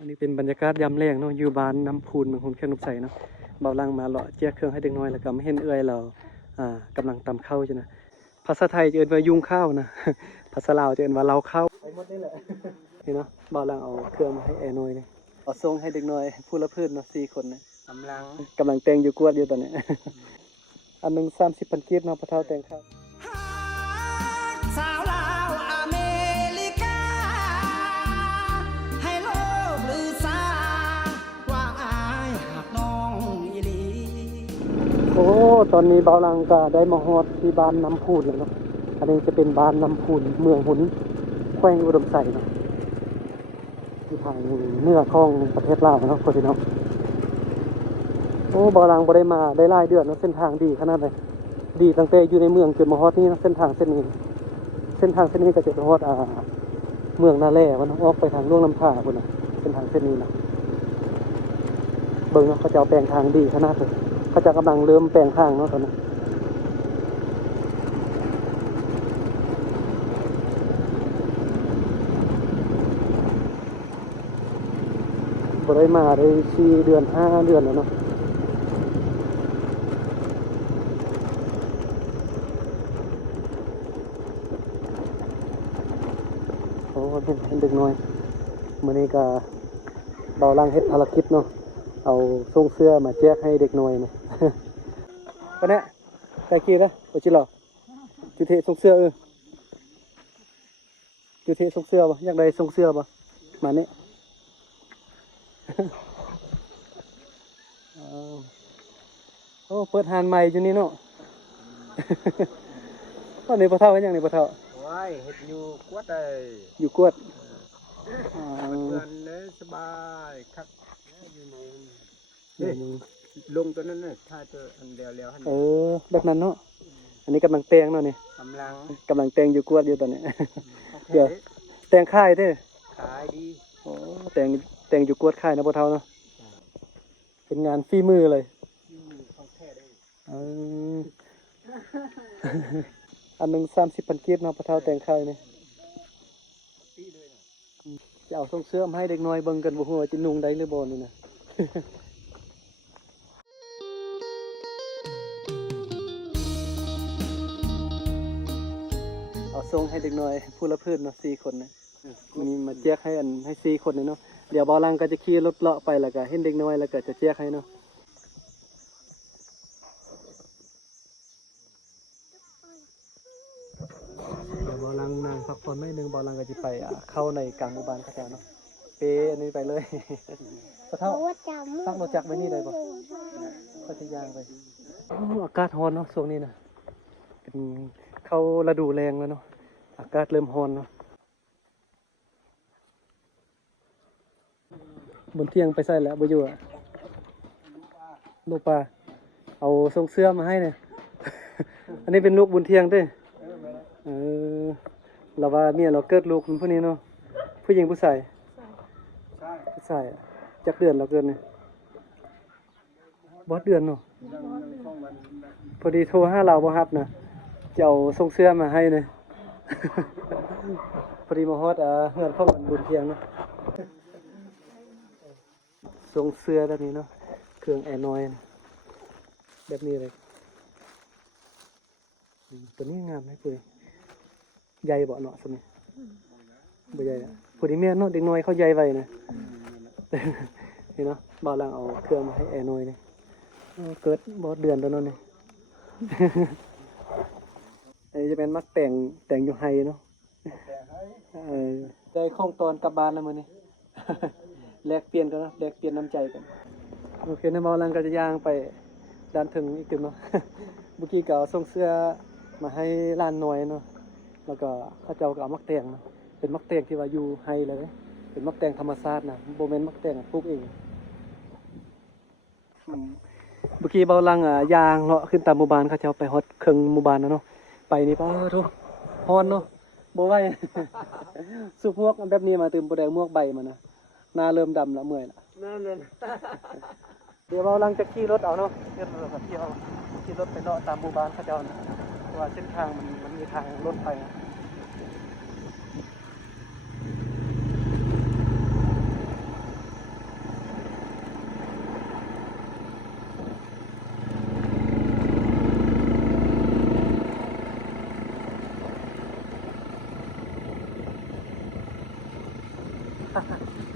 อันนี้เป็นบรรยากาศยามแล้งเนาะอยู่บ้านน้ำพูนเมืองหุ่นแค่นุกใส่เนาะเบาลังมาเลาะแจกเครื่องให้เด็กน้อยแล้วก็ไม่เห็นเอื้อยเรากำลังตำข้าวจ้ะนะภาษาไทยจะเอิ้นว่ายุงข้าวนะ ภาษาลาวจะเอิ้นว่าเราข้าวไปหมดนี่แหละ นี่เนาะเบาลังเอาเครื่องมาให้แอน้อยนี่เอาส่งให้เด็กน้อยผู้ละพื้นเนาะ4คนนะกำลังแต่งอยู่กวดอยู่ตอนนี้ อันหนึง30,000 กีบเนาะพระเฒ่าแต่งข้าวสาวลาวอเมริกาให้โลกลือซาว่าอายหักน้องอีหลีโอ้ตอนนี้เบาลังก็ได้มาฮอดที่บ้านน้ำพูนแล้วเนาะอันนี้จะเป็นบ้านน้ำพูนเมืองหุ่นแขวงอุดมไสเนาะอยู่ทางเหนือของประเทศลาวเนาะคนพี่น้องโอ้เบาลังบ่ได้มาได้หลายเดือนเนาะเส้นทางดีขนาดไหนดีตั้งแต่อยู่ในเมืองจนมาฮอดนี่นะเส้นทางเส้นนี้ก็จะไปฮอดเมืองนาแลมันออกไปทางล่วงลำธารพุ่นน่ะเส้นทางเส้นนี้นะเบิ่งเนาะเขาจะเอาแปลงทางดีขนาดเลยเขาจะกำลังเริ่มแปลงทางเนาะตอนนี้บ่ได้มาได้4 เดือน5 เดือนแล้วเนาะโอ้เห็นเด็กน้อยมื้อนี้ก็เบาลังเฮ็ดภารกิจเนาะเอาส่งเสื้อมาแจกให้เด็กน้อยเนี่ย ปะเนี่ยตะกี้นะโอจิหรอจุเทส่งเสื้อจุเทส่งเสื้อบ่อยากได้ส่งเสื้อบ่มาเนี่ย โอ้เปิดหานใหม่อยู่นี่เนาะ ตอนนี้ปะเท่าเป็นยังนี่ปะเท่าว้ายเห็ดอยู่กวดเลย อยู่กวดเพื่อนเลยสบายครับอยู่ในนี่ลงตัวนั้นน่ะถ้าตัวอันเดียวแล้วแบบนั้นเนาะอันนี้กำลังแต่งเนาะนี่กำลังแต่งอยู่กวดอยู่ตอนนี้ เดี๋ยวแต่งค่ายเด้อขายดีโอ้แต่งอยู่กวดค่ายนะปะเท่าเนาะเป็นงานฝีมือเลยอันหนึ่ง30,000 กีบเนาะพระเท่าแต่งค่ายนี่จะเอาส่งเสื้อมาให้เด็กน้อยเบิ่งกันบ่ฮู้ว่าจะนุ่งได้หรือบ่นี่นะ เอาส่งให้เด็กน้อยผู้ละพื้นเนาะ4 คนนะมันนี้มาแจกให้4 คนเนาะเดี๋ยวบ่าวลังก็จะขี่รถเลาะไปแล้วก็เห็นเด็กน้อยแล้วก็จะแจกให้เนาะบอลังนางพักผ่อนไม่นึงบอลังก็จะไปเข้าในกลางหมู่บ้านเขาเนาะเปอันนี้ไปเลยพระเท่าพักรถจักรไปนี่ได้ปะก็จะย่างไปอากาศร้อนเนาะช่วงนี้นะเป็นเข้าฤดูแรงแล้วเนาะอากาศเริ่มร้อนเนาะบนเที่ยงไปใส่แล้วบ่อยู่อ่ะลูกปลาเอาส่งเสื้อมาให้เนี่ย อันนี้เป็นลูกบุญเที่ยงด้วยเราว่าเมียเราเกิดลูกพวกนี้เนาะผู้หญิงผู้ชายผู้ชายจักเดือนเราเกิดเนี่ยบอสเดือนเนาะพอดีโทรหาเราบ่รับนะจะเอาส่งเสื้อมาให้เนี่ย พอดีมาฮอดเฮือนพ่อมันบุญเที่ยงเนาะส่งเสื้อแบบนี้เนาะเครื่องแอร์นอยแบบนี้เลยตัวนี้งามไหมปุ้ยใหญ่บ่เนาะสมัยบ่ใหญ่อะพอดีแม่เนาะเด็กน้อยเขาใหญ่ไว้นะ นี่เนาะบ่าวลังเอาเครื่องมาให้แอร์น้อยนี่เกิดบ่เดือนตัวนั้นนี่ อันนี้จะเป็นมักแต่งอยู่ไฮเนาะได้ข้องตอนกลับบ้านแล้วมื้อนี้ แลกเปลี่ยนกันเนาะแลกเปลี่ยนน้ำใจกันโอเคนะบ่าวลังก็จะย่างไปด้านถึงอีกตึมเนาะ เมื่อกี้ก็ส่งเสื้อมาให้ร้านน้อยเนาะแล้วก็เขาเจ้าก็เอามักแตงเนาะเป็นมักแตงที่ว่าอยู่ไฮเลยเป็นมักแตงธรรมชาตินะโบเมนมักแตงปลูกเองเมื่อกี้เบาลังยางเลาะขึ้นตามหมู่บ้านเขาเจ้าไปฮอดเครื่องหมู่บ้านนะเนาะไปนี่ป้าทุกฮอนเนาะโบไหว สุพวกแบบนี้มาตื่มโบแดงมวกใบมานะหน้าเริ่มดำแล้วเมื่อยละนั่น เดี๋ยวเราลังจะขี่รถเอาเนาะเดี๋ยวเราขี่รถไปเลาะตามหมู่บ้านเขาเจ้านะเพราะว่าเส้นทางมันมีทางรถไปนะ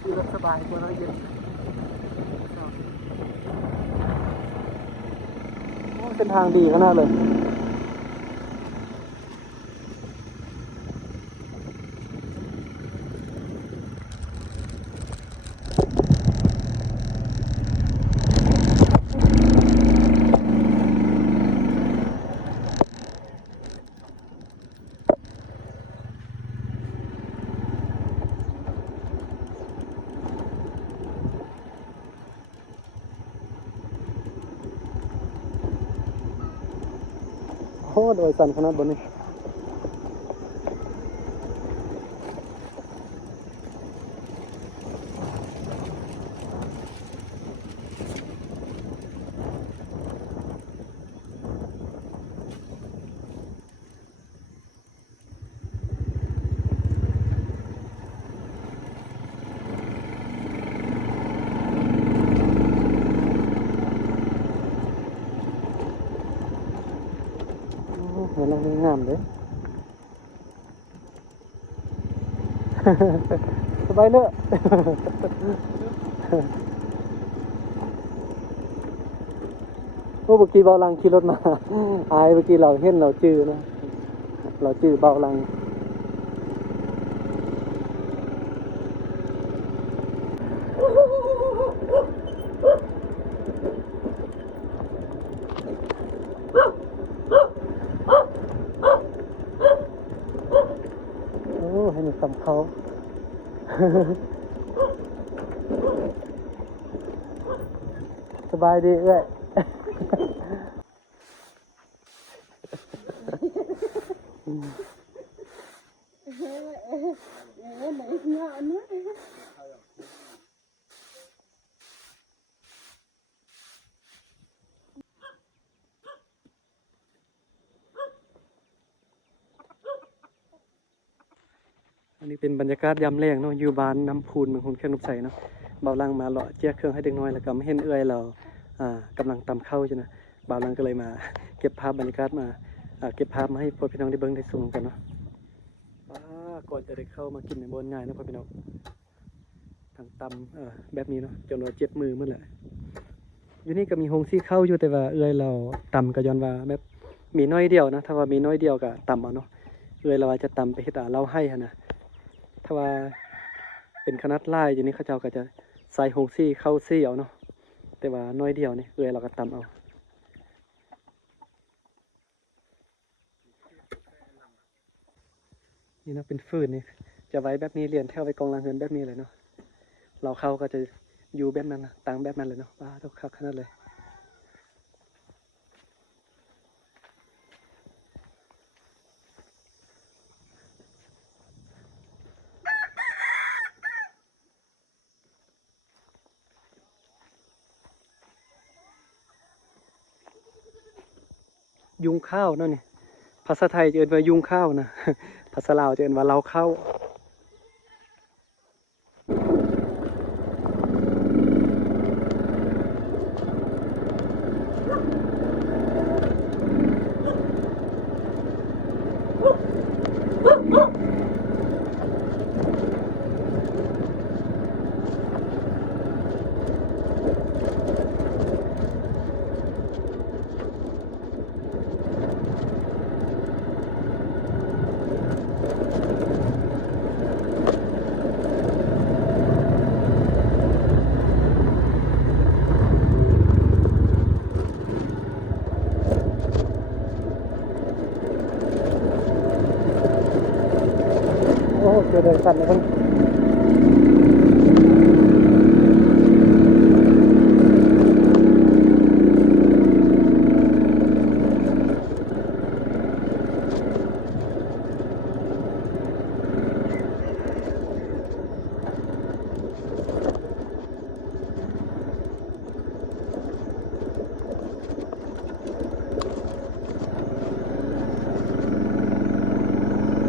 ขี่รถสบายกว่าเราเย็นโอ้เส้นทางดีขนาดเลยโอ้โดยสันขนาดบนนี้เห็นแล้วงามเลย สบายเลย โอ้เมื่อกี้เบาลังขี่รถมา อายเมื่อกี้เราเห็นเราจื้อนะ เราจื้อเบาลัง โอ้ให้มันสำเขา สบายดีเอ้ย อันนี้เป็นบรรยากาศยามแล้งเนาะอยู่บ้านน้ำพูนเมืองหุ่นแค่นุกใส่เนาะเบาลังมาเลาะเจี๊ยเครื่องให้เด็กน้อยแล้วก็มาเห็นเอื้อยเรากำลังตำข้าวใช่นะเบาลังก็เลยมาเก็บภาพบรรยากาศมาเก็บภาพมาให้พ่อพี่น้องได้เบิ่งได้ชมกันเนาะก่อนจะได้เข้ามากินในบนง่ายนะพ่อพี่น้องทางตำแบบนี้เนาะจนว่าเจ็บมือมื้อแหละอยู่นี่ก็มีโฮงซี่เข้าอยู่แต่ว่าเอื้อยเราตำก็ย้อนว่าแบบมีน้อยเดียวนะถ้าว่ามีน้อยเดียวก็ตำเอาเนาะเอื้อยเราว่าจะตำไปเฮ็ดเราให้หั่นนะถ้าว่าเป็นคณะไล่อย่างนี้เขาเจ้าก็จะใส่หงซี่เข้าซี่เอาเนาะแต่ว่าน้อยเดียวนี่เราก็ตำเอานี่นะเป็นฟืนนี่จะไว้แบบนี้เรียนแถวไว้กองลางเงินแบบนี้เลยเนาะเราเข้าก็จะอยู่แบบนั้นนะตั้งแบบนั้นเลยเนาะว้าทุกขนาดเลยยุงข้าวเนาะนี่ภาษาไทยจะเอิ้นว่ายุงข้าวนะ ภาษาลาวจะเอิ้นว่าเราเข้าโอ้เจอเดินสั่นเลยคน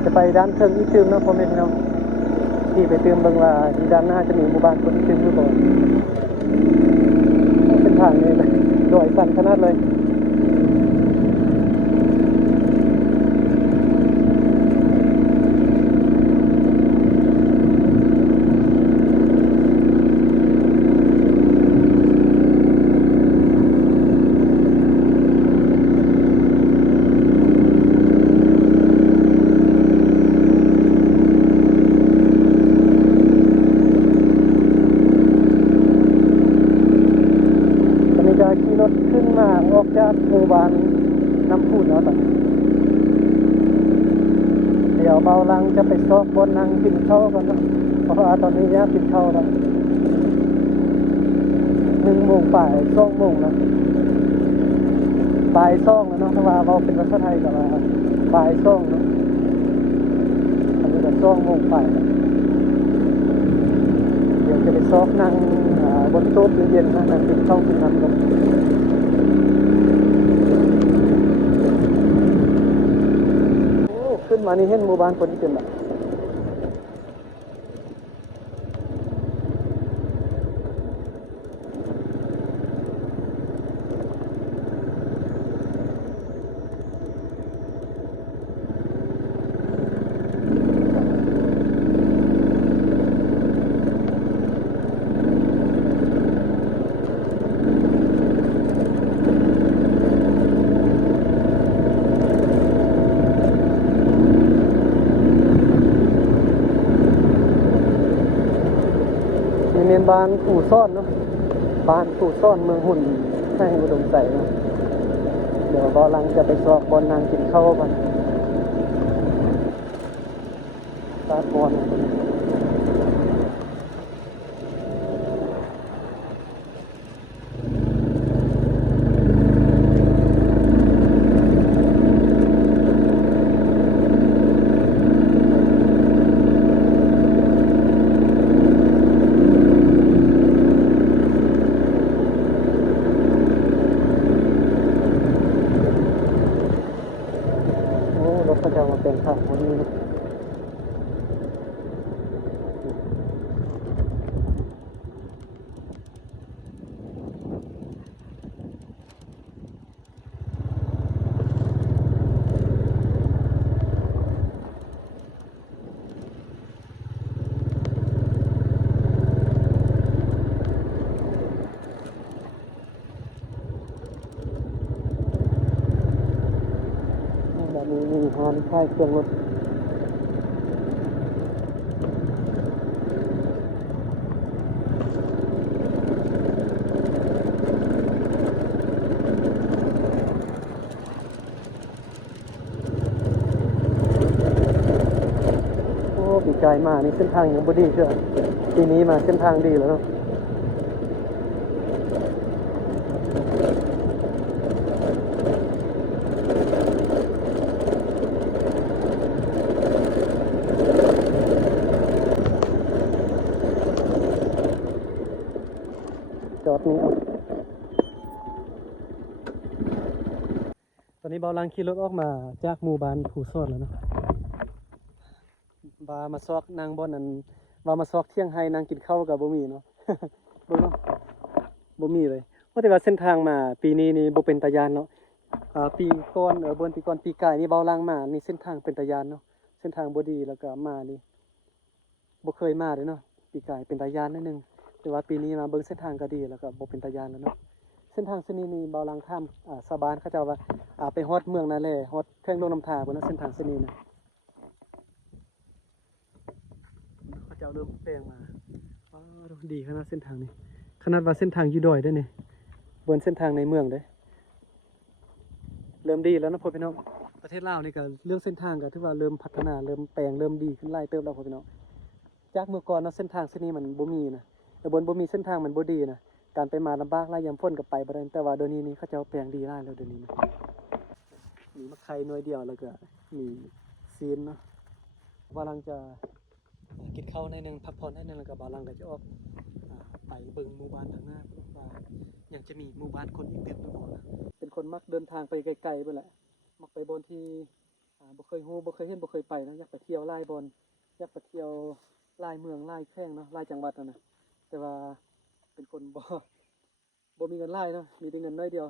จะไปด้านเทิงอีกตึมเนาะพ่อแม่พี่น้องที่ไปเติมเบิ่งว่าที่ด้านหน้าจะมีหมู่บ้านคนอีกตึมหรือเปล่าเป็นทางนี้เลยดอยสั่นขนาดเลย บ้านน้ำพุแล้วตอนนี้เดี๋ยวเบาลังจะไปซอกบนนั่งกินข้าวกันนะเพราะว่าตอนนี้อยากกินข้าวแล้ว1 โมงป่าย2 โมงแล้วบ่าย2แล้วเนาะถ้าว่าเราเป็นภาษาไทยก็ว่าบ่าย2เนาะอันนี้ก็2 โมงป่ายแล้วเดี๋ยวจะไปซอกนั่งบนโต๊ะเย็นๆนะนั่งกินข้าวกินน้ำกันโอ้ขึ้นมานี่เห็นหมู่บ้านคนที่เป็นแบบนี่เป็นบ้านขู่ซ่อนเนาะบ้านขู่ซ่อนเมืองหุ่นให้อุดมใส่เนาะเดี๋ยวบอลังจะไปซอกบอลนางกินข้าวกันตาบอลโอ้รถเขาจะมาเป็นข้าววันนี้นะแบบนี้มีฮานค่ายเครื่องรถโอ้ปีกายมานี่เส้นทางยังบ่ดีเชียวปีนี้มาเส้นทางดีแล้วเนาะจอดนี้เอาตอนนี้เบาลังขี่รถออกมาจากหมู่บ้านผูซอดแล้วเนาะบามาซอกนางบอนนั้นบามาซอกเที่ยงไฮนางกินข้าวกับบ่มีเนาะ บ่เนาะบ่มีเลยว่าแต่ว่าเส้นทางมาปีนี้นี่บ่เป็นตายานเนาะปีก่อนบนปีก่อนปีกายนี่เบาลังมานี่เส้นทางเป็นตายานเนาะเส้นทางบ่ดีแล้วก็มานี่บ่เคยมาเลยเนาะปีกายเป็นตายานนิดนึงแต่ว่าปีนี้มาเบิ่งเส้นทางก็ดีแล้วก็บ่เป็นตายานแล้วเนาะเส้นทางเส้นนี้นี่เบาลังข้ามสะบานเขาเจ้าว่าไปฮอดเมืองนาแลฮอดแท่งลงน้ำทาพุ่นเนาะเส้นทางเส้นนี้นะเขาเจ้าเริ่มแปลงมาว้าวดูดีขนาดเส้นทางนี้ขนาดว่าเส้นทางอยู่ดอยได้นี่บนเส้นทางในเมืองเด้เริ่มดีแล้วนะพ่อพี่น้องประเทศลาวนี่ก็เรื่องเส้นทางก็ถือว่าเริ่มพัฒนาเริ่มแปลงเริ่มดีขึ้นหลายเติบแล้วพ่อพี่น้องจากเมื่อก่อนเนาะเส้นทางเส้นนี้มันบ่มีนะแต่บนบ่มีเส้นทางมันบ่ดีนะการไปมาลำบากหลายยามฝนก็ไปบ่ได้แต่ว่าเดี๋ยวนี้นี่เขาเจ้าแปลงดีหลายแล้วเดี๋ยวนี้นะมีมะไข่หน่วยเดียวแล้วก็มีซีนเนาะว่าลังจะกินข้าวในนึงพักผ่อนในนึงแล้วก็บ่าลังก็จะออกไปเบิ่งหมู่บ้านทางหน้าว่ายังจะมีหมู่บ้านคนอีกเต็มไปหมดนะเป็นคนมักเดินทางไปไกลๆไปแหละมักไปบนที่บ่เคยฮู้บ่เคยเห็นบ่เคยไปนะอยากไปเที่ยวหลายบอนอยากไปเที่ยวหลายเมืองหลายแขวงเนาะหลายจังหวัดนะแต่ว่าเป็นคนบ่มีเงินหลายเนาะมีแต่เงินน้อยเดียว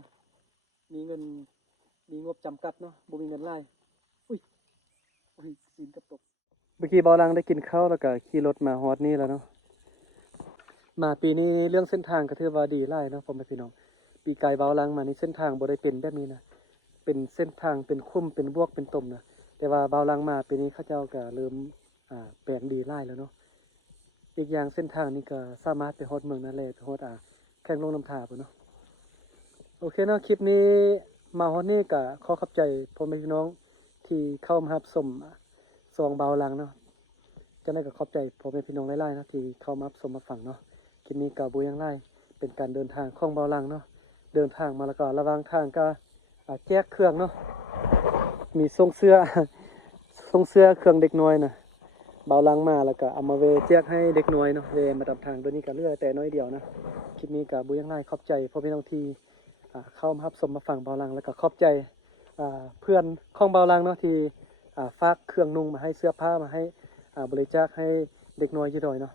มีเงินมีงบจำกัดเนาะบ่มีเงินหลายอุ้ยซีนกับตกเมื่อกี้บ่าวลังได้กินข้าวแล้วก็ขี่รถมาฮอดนี่แล้วเนาะมาปีนี้เรื่องเส้นทางก็ถือว่าดีหลายเนาะพ่อแม่พี่น้องปีกายบ่าวลังมานี่เส้นทางบ่ได้เป็นแบบนี้นะเป็นเส้นทางเป็นคุ้มเป็นบวกเป็นตมนะแต่ว่าบ่าวลังมาปีนี้เขาเจ้าก็เริ่มแปลงดีหลายแล้วเนาะอีกอย่างเส้นทางนี้ก็สามารถไปฮอดเมืองนั่นแหละไปฮอดแข่งลงน้ำทาพุ่นเนาะโอเคเนาะคลิปนี้ มาฮอดนี้ก็ขอขอบใจพ่อแม่พี่น้องที่เข้ามารับชมซองเบาหลังเนาะจังได๋ก็ขอบใจพ่อแม่พี่น้องหลายๆเนาะที่เข้ามารับชมมาฟังเนาะคลิปนี้ก็บ่ยังไรเป็นการเดินทางของเบาหลังเนาะเดินทางมาแล้วก็ระหว่างทางก็แจกเครื่องเนาะมีส่งเสื้อ ส่งเสื้อเครื่องเด็กน้อยน่ะเบาหลังมาแล้วก็เอามาเวแจกให้เด็กน้อยเนาะเวมาตามทางตัวนี้ก็เหลือแต่น้อยเดียวนะคลิปนี้ก็บ่ยังไรขอบใจพ่อพี่น้องที่เข้ามารับชมมาฟังเบาหลังแล้วก็ขอบใจเพื่อนของเบาหลังเนาะที่ฝากเครื่องนุ่งมาให้เสื้อผ้ามาให้บริจาคให้เด็กน้อยอยู่ดอยเนาะ